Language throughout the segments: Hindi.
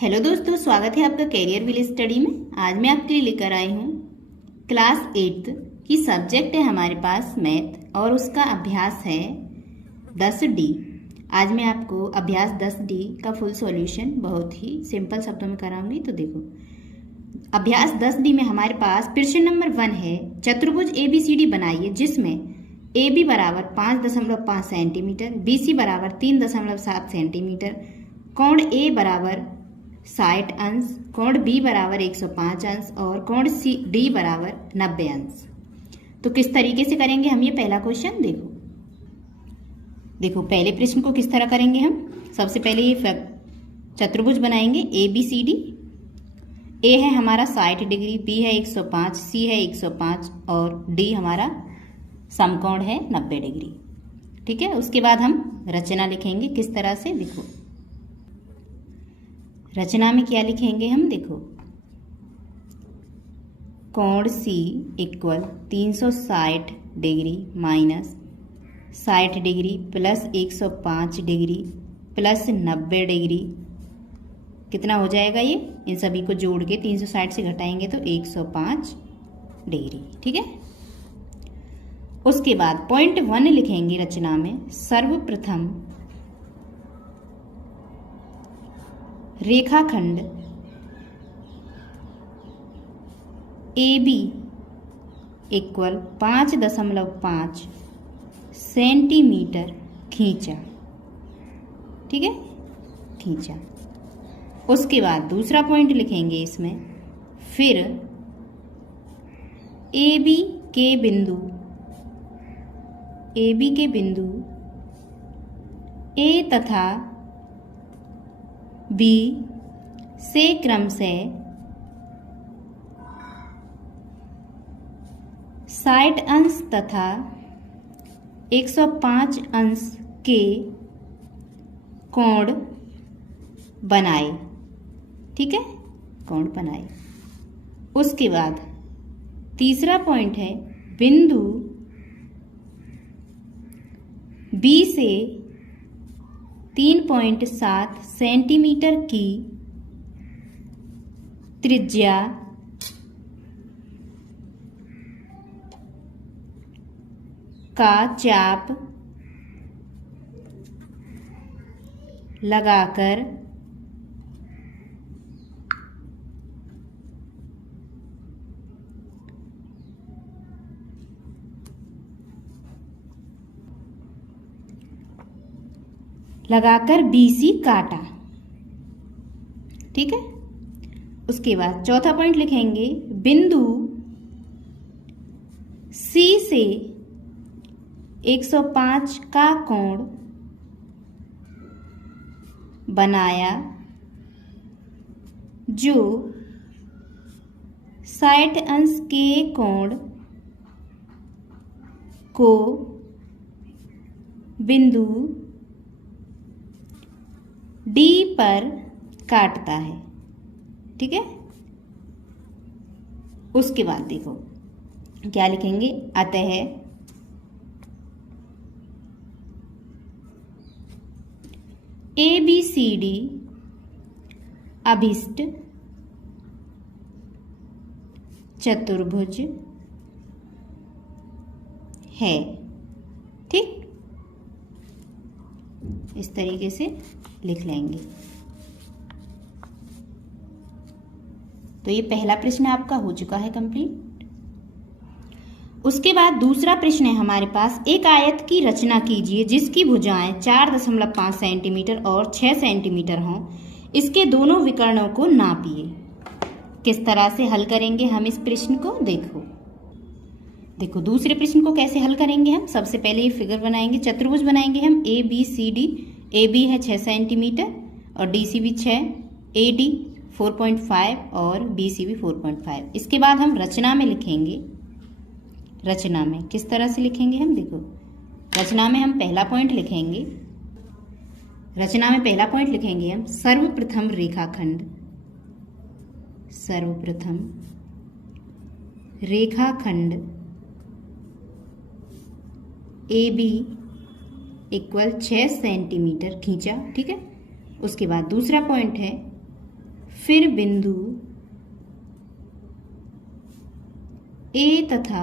हेलो दोस्तों, स्वागत है आपका कैरियर विल स्टडी में। आज मैं आपके लिए लेकर आई हूँ क्लास 8 की सब्जेक्ट है हमारे पास मैथ और उसका अभ्यास है 10D। आज मैं आपको अभ्यास 10D का फुल सॉल्यूशन बहुत ही सिंपल शब्दों में कराऊंगी। तो देखो, अभ्यास 10D में हमारे पास प्रश्न नंबर 1 है, चतुर्भुज ABCD बनाइए जिसमें AB बराबर 5.5 सेंटीमीटर, BC बराबर 3.7 सेंटीमीटर, कोण A बराबर 60 अंश, कोण B बराबर 105 अंश और कोण D बराबर 90 अंश। तो किस तरीके से करेंगे हम ये पहला क्वेश्चन। देखो पहले प्रश्न को किस तरह करेंगे हम। सबसे पहले ये चतुर्भुज बनाएंगे ABCD। A है हमारा 60 डिग्री, B है 105, C है 105 और D हमारा समकोण है 90 डिग्री। ठीक है, उसके बाद हम रचना लिखेंगे किस तरह से। देखो रचना में क्या लिखेंगे हम। देखो, कोण C equal 360 degree minus 60 degree plus 105 degree plus 90 degree, कितना हो जाएगा ये। इन सभी को जोड़ के 360 से घटाएंगे तो 105 डिग्री। ठीक है, उसके बाद पॉइंट 1 लिखेंगे रचना में। सर्वप्रथम रेखाखंड AB इक्वल 5.5 सेंटीमीटर खींचा। ठीक है, खींचा। उसके बाद दूसरा पॉइंट लिखेंगे इसमें। फिर AB के बिंदु A तथा B से क्रमशः 60 अंश तथा 105 अंश के कोण बनाए। ठीक है, कोण बनाए। उसके बाद तीसरा पॉइंट है, बिंदु B से 3.7 सेंटीमीटर की त्रिज्या का चाप लगाकर BC काटा। ठीक है, उसके बाद चौथा पॉइंट लिखेंगे। बिंदु C से 105 का कोण बनाया जो 60 अंश के कोण को बिंदु D पर काटता है। ठीक है, उसके बाद देखो क्या लिखेंगे। अतः ABCD अभिष्ट चतुर्भुज है। ठीक, इस तरीके से लिख लेंगे। तो ये पहला प्रश्न आपका हो चुका है कंप्लीट। उसके बाद दूसरा प्रश्न है हमारे पास। एक आयत की रचना कीजिए जिसकी भुजाएं 4.5 सेंटीमीटर और 6 सेंटीमीटर हों। इसके दोनों विकर्णों को नापिए। किस तरह से हल करेंगे हम इस प्रश्न को। देखो दूसरे प्रश्न को कैसे हल करेंगे हम। सबसे पहले ये फिगर बनाएंगे, चतुर्भुज बनाएंगे हम ABCD। AB है 6 सेंटीमीटर और DC भी 6, AD 4.5 और BC भी 4.5। इसके बाद हम रचना में लिखेंगे। रचना में किस तरह से लिखेंगे हम। देखो रचना में हम पहला पॉइंट लिखेंगे। रचना में पहला पॉइंट लिखेंगे हम। सर्वप्रथम रेखाखंड AB इक्वल 6 सेंटीमीटर खींचा। ठीक है, उसके बाद दूसरा पॉइंट है फिर बिंदु ए तथा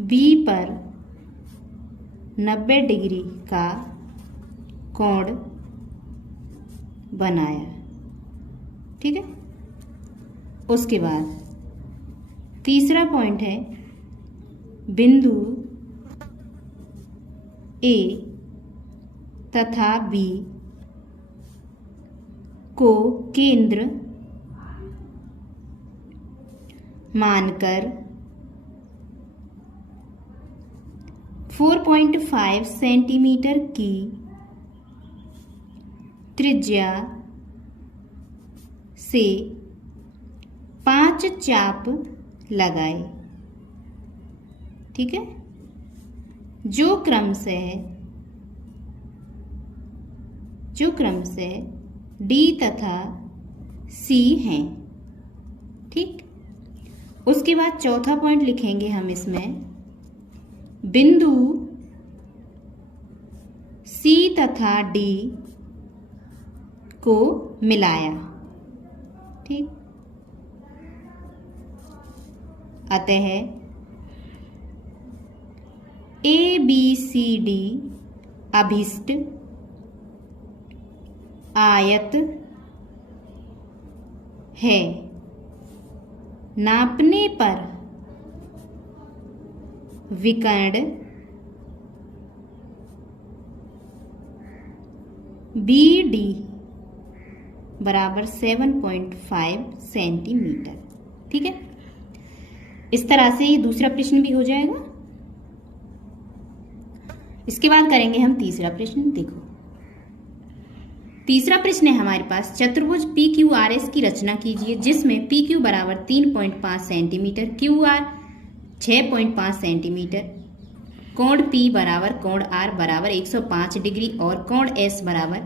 बी पर 90 डिग्री का कोण बनाया। ठीक है। उसके बाद तीसरा पॉइंट है, बिंदु ए तथा बी को केंद्र मानकर 4.5 सेंटीमीटर की त्रिज्या से 5 चाप लगाए। ठीक है। जो क्रमशः डी तथा सी हैं। ठीक। उसके बाद चौथा पॉइंट लिखेंगे हम इसमें, बिंदु सी तथा डी को मिलाया। ठीक। अतः ए बी सी डी अभिष्ट आयत है। नापने पर विकर्ण बी डी बराबर 7.5 सेंटीमीटर। ठीक है। इस तरह से ये दूसरा प्रश्न भी हो जाएगा। इसके बाद करेंगे हम तीसरा प्रश्न। देखो, तीसरा प्रश्न है हमारे पास, चतुर्भुज पी क्यू आर एस की रचना कीजिए जिसमें पी क्यू बराबर 3.5 सेंटीमीटर, क्यू आर 6.5 सेंटीमीटर, कोण पी बराबर कोण आर बराबर 105 डिग्री और कोण एस बराबर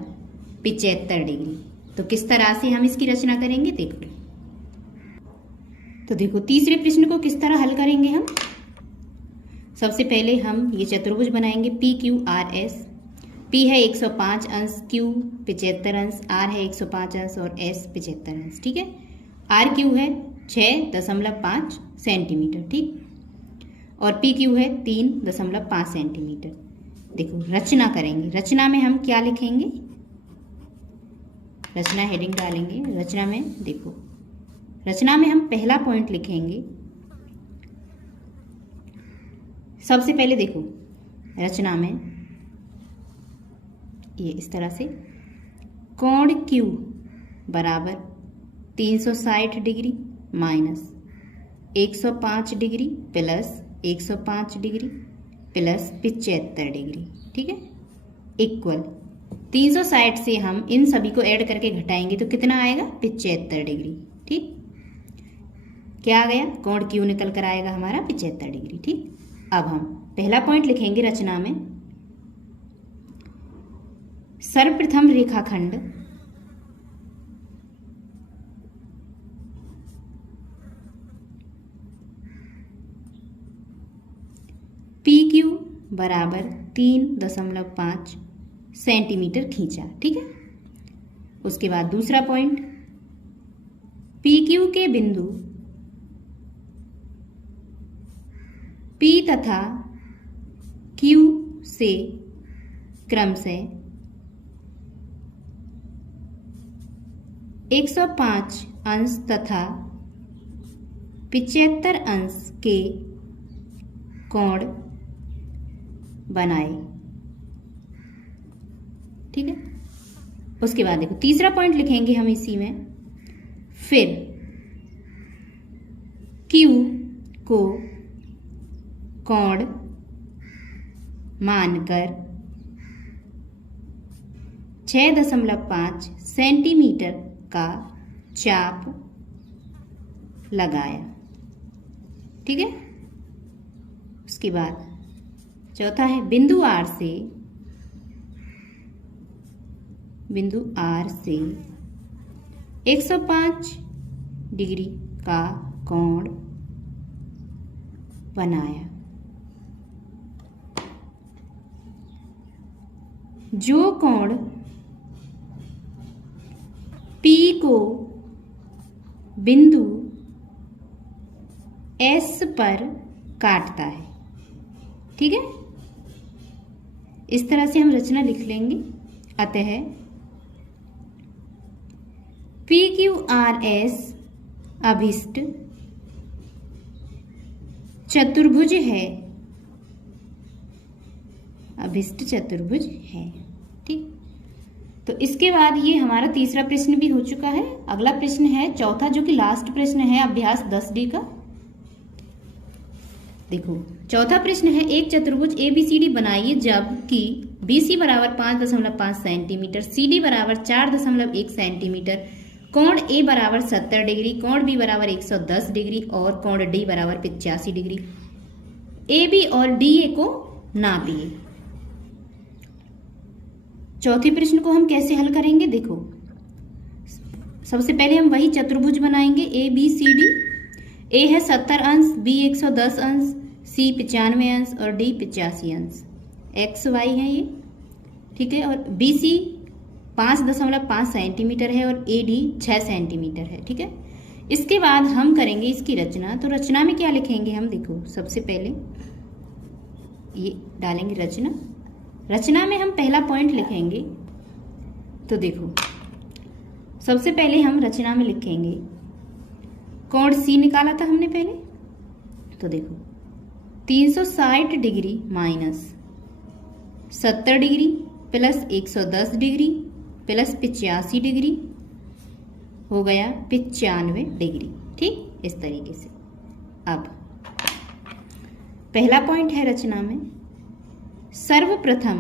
75 डिग्री। तो किस तरह से हम इसकी रचना करेंगे देखो। तो देखो, तीसरे प्रश्न को किस तरह हल करेंगे हम। सबसे पहले हम ये चतुर्भुज बनाएंगे P Q R S. P है 105 अंश, क्यू 75 अंश, आर है 105 अंश और एस 75 अंश। ठीक है। आर क्यू है 6.5 सेंटीमीटर। ठीक। और पी क्यू है 3.5 सेंटीमीटर। देखो, रचना करेंगे। रचना में हम क्या लिखेंगे, रचना हेडिंग डालेंगे। रचना में देखो, रचना में हम पहला पॉइंट लिखेंगे। सबसे पहले देखो, रचना में ये इस तरह से, कोण Q बराबर 360 degree minus 105 degree plus 105 degree plus 75 degree. ठीक है। इक्वल 360 से हम इन सभी को ऐड करके घटाएंगे तो कितना आएगा, 75 डिग्री। ठीक। क्या आ गया, कोण Q निकल कर आएगा हमारा 75 डिग्री। ठीक। अब हम पहला पॉइंट लिखेंगे रचना में, सर्वप्रथम रेखाखंड PQ बराबर 3.5 सेंटीमीटर खींचा। ठीक है। उसके बाद दूसरा पॉइंट, PQ के बिंदु P तथा Q से क्रमशः 105 अंश तथा 75 अंश के कोण बनाए। ठीक है। उसके बाद देखो, तीसरा पॉइंट लिखेंगे हम इसी में, फिर Q को कोण मानकर 6.5 सेंटीमीटर का चाप लगाया। ठीक है। उसके बाद चौथा है, बिंदु R से 105 डिग्री का कोण बनाया। जो कोण P को बिंदु S पर काटता है। ठीक है, इस तरह से हम रचना लिख लेंगे। अतः PQRS अभिष्ट चतुर्भुज है, अभिष्ट चतुर्भुज है। ठीक, तो इसके बाद ये हमारा तीसरा प्रश्न भी हो चुका है। अगला प्रश्न है चौथा, जो कि लास्ट प्रश्न है अभ्यास 10D का। देखो, चौथा प्रश्न है, एक चतुर्भुज ABCD बनाइए जबकि BC बराबर 5.5 सेंटीमीटर, CD बराबर 4.1 सेंटीमीटर, कोण A बराबर 70 डिग्री, कोण B बराबर 110 डिग्री और कोण D बराबर 85 डिग्री। AB और DA को नापिए। चौथे प्रश्न को हम कैसे हल करेंगे? देखो, सबसे पहले हम वही चतुर्भुज बनाएंगे ABCD। A है 70 अंश, B 110 अंश, C 95 अंश और D 85 अंश। XY है ये। ठीक है, और BC 5.5 सेंटीमीटर है और AD 6 सेंटीमीटर है। ठीक है, इसके बाद हम करेंगे इसकी रचना। तो रचना में क्या लिखेंगे हम? देखो, सबसे पहले ये डालेंगे रचना। रचना में हम पहला पॉइंट लिखेंगे। तो देखो, सबसे पहले हम रचना में लिखेंगे, कोण C निकाला था हमने पहले। तो देखो, 360 degree minus 70 degree plus 110 degree plus 85 degree हो गया 95 डिग्री। ठीक, इस तरीके से। अब पहला पॉइंट है रचना में, सर्वप्रथम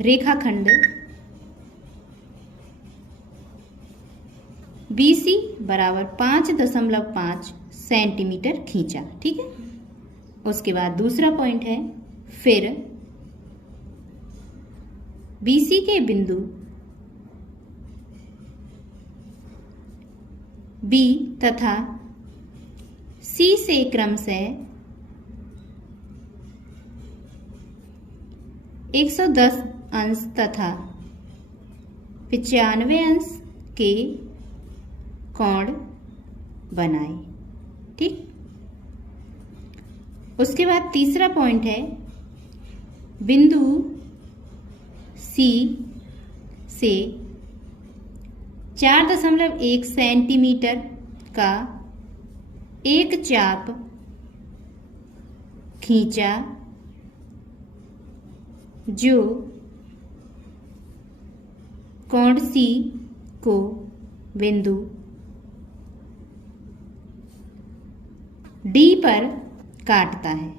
रेखाखंड BC बराबर 5.5 सेंटीमीटर खींचा। ठीक है, उसके बाद दूसरा पॉइंट है, फिर BC के बिंदु B तथा C से क्रमशः 110 अंश तथा 95 अंश के कोण बनाए। ठीक, उसके बाद तीसरा पॉइंट है, बिंदु C से 4.1 सेंटीमीटर का एक चाप खींचा जो कोण C को बिंदु D पर काटता है।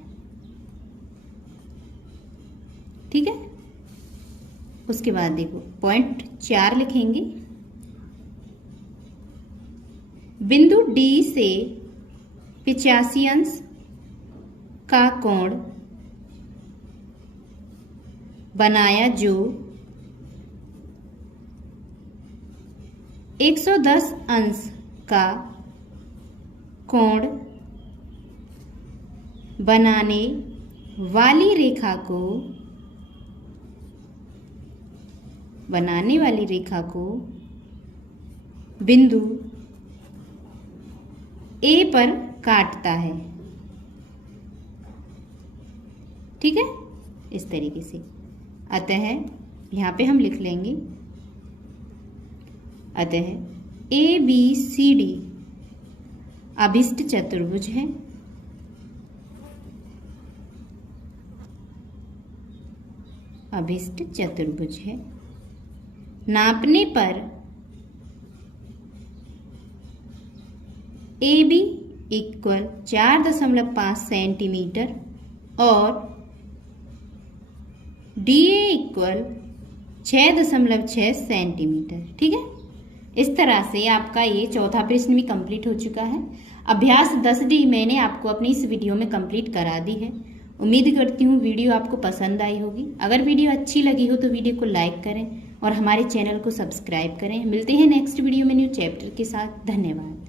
ठीक है, उसके बाद देखो, पॉइंट 4 लिखेंगे, बिंदु D से 85 अंश का कोण बनाया जो 110 अंश का कोण बनाने वाली रेखा को बिंदु A पर काटता है। ठीक है, इस तरीके से। अतः यहाँ पे हम लिख लेंगे, अतः ABCD अभिष्ट चतुर्भुज है। अभिष्ट चतुर्भुज है। नापने पर AB इक्वल 4.5 सेंटीमीटर और DA इक्वल 6.6 सेंटीमीटर। ठीक है, इस तरह से आपका ये चौथा प्रश्न भी कंप्लीट हो चुका है। अभ्यास 10D मैंने आपको अपनी इस वीडियो में कंप्लीट करा दी है। उम्मीद करती हूँ वीडियो आपको पसंद आई होगी। अगर वीडियो अच्छी लगी हो तो वीडियो को लाइक करें और हमारे चैनल को सब्सक्राइब करें। मिलते हैं नेक्स्ट वीडियो में न्यू चैप्टर के साथ। धन्यवाद।